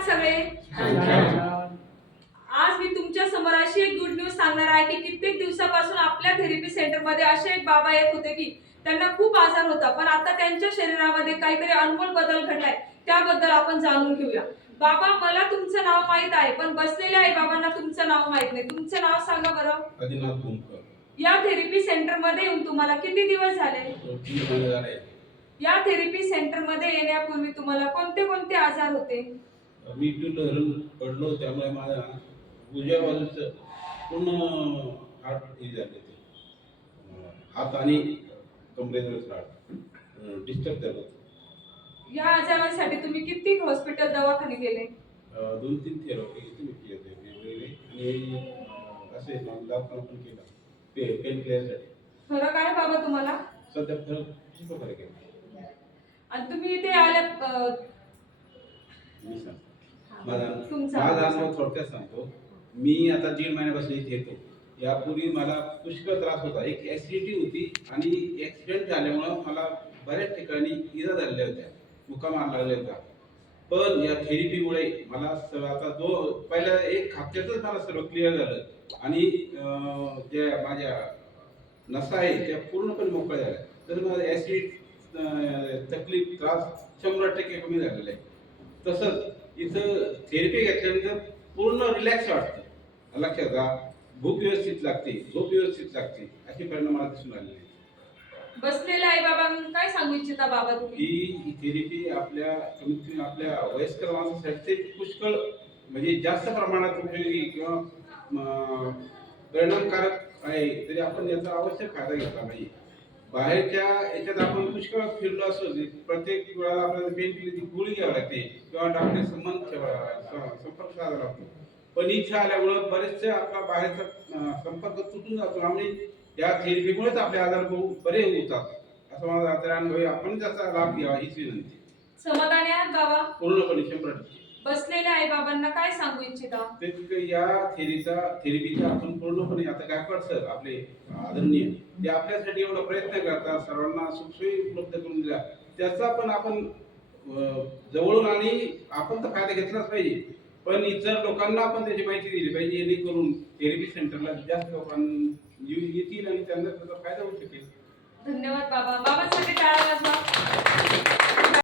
आहात सगळे? आज मी तुमच्या समोर अशी एक गुड न्यूज सांगणार आहे की कित्येक दिवसापासून आपल्या थेरपी सेंटर मध्ये असे एक बाबा येत होते की त्यांना खूप आजार होता, पण आता त्यांच्या शरीरामध्ये काहीतरी अनमोल बदल घडलाय. त्याबद्दल आपण जाणून घेऊया. बाबा, मला तुमचं नाव माहित आहे, पण बसलेल्या आई बाबांना तुमचं नाव माहित नाही. तुमचं नाव सांगा बरं. आदिनाथ भूमकर. या थेरपी सेंटर मध्ये येऊन तुम्हाला किती दिवस झाले? 3 महिने झाले. या थेरपी सेंटर मध्ये येण्यापूर्वी तुम्हाला कोणते कोणते आजार होते? मी धरून पडलो, त्यामुळे माझ्या उजव्या बाजूचं पूर्ण हात हे झाले ते. हात आणि कमरेचं हाड डिस्टर्ब झालं. या आजारासाठी तुम्ही किती हॉस्पिटल दवाखाने गेले? 2-3 थेरपी केली वेगवेगळे, आणि असे दवाखाना पण केला पेन क्लिअरसाठी. फरक आहे बाबा तुम्हाला? सध्या फरक आहे. आणि तुम्ही इथे आल्या मी सांगतो माझा तुमचा अनुभव थोडक्यात सांगतो. मी आता 1.5 महिन्यापासून इथे येतो. यापूर्वी मला पुष्कळ त्रास होता. एक ऍसिडिटी होती आणि ऍक्सिडेंट झाल्यामुळं मला बऱ्याच ठिकाणी इजा झालेल्या होत्या, मुका मार लागल्या होत्या. पण या थेरपीमुळे मला आता पहिल्या 1 हफ्त्यातच मला सर्व क्लिअर झालं, आणि ज्या माझ्या नसा आहे त्या पूर्णपणे मोकळ्या झाल्या. तर मला ऍसिड तकलीफ त्रास 100% कमी झालेला आहे. तसंच इथं थेरपी घेतल्यानंतर पूर्ण रिलॅक्स वाटतं. लक्षात घ्या, भूक व्यवस्थित लागते, झोप व्यवस्थित लागते, अशी परिणाम मला दिसून आलेले आहेत. बसलेल्या आई बाबांना काय सांगू इच्छिता बाबा तुम्ही? ही थेरपी आपल्या कमीत कमी आपल्या वयस्कर माणसासाठी पुष्कळ म्हणजे जास्त प्रमाणात उपयोगी किंवा परिणामकारक आहे. तरी आपण याचा आवश्यक फायदा घेतला पाहिजे. बाहेरच्या याच्यात आपण पुष्कळ फिरलो असो, प्रत्येक वेळेला आपल्याला पेन किलरची गोळी घ्यावी लागते किंवा डॉक्टर संपर्क साधावा लागतो. पण इच्छा आल्यामुळं बरेचसे आपला बाहेरचा संपर्क तुटून जातो, आणि या थेरपीमुळेच आपले आजार बरे होतात, असं माझा तर अनुभव आहे. आपण त्याचा लाभ घ्यावा हीच विनंती. समाधानी आहात बाबा? पूर्णपणे 100%. बसलेल्या आई बाबांना काय सांगू इच्छिता? ते या थेरपीचा आपण पूर्णपणे आता गायकवाड सर आपले आदरणीय ते आपल्यासाठी एवढा प्रयत्न करतात, सर्वांना सुखसोयी उपलब्ध करून दिल्या, त्याचा पण आपण जवळून आणि आपण तर फायदा घेतलाच पाहिजे, पण इतर लोकांना आपण त्याची माहिती दिली पाहिजे, जेणेकरून थेरपी सेंटरला जास्त लोकांना येतील आणि त्यांना त्याचा फायदा होऊ शकेल. धन्यवाद बाबा. बाबांसाठी टाळ्या वाजवा.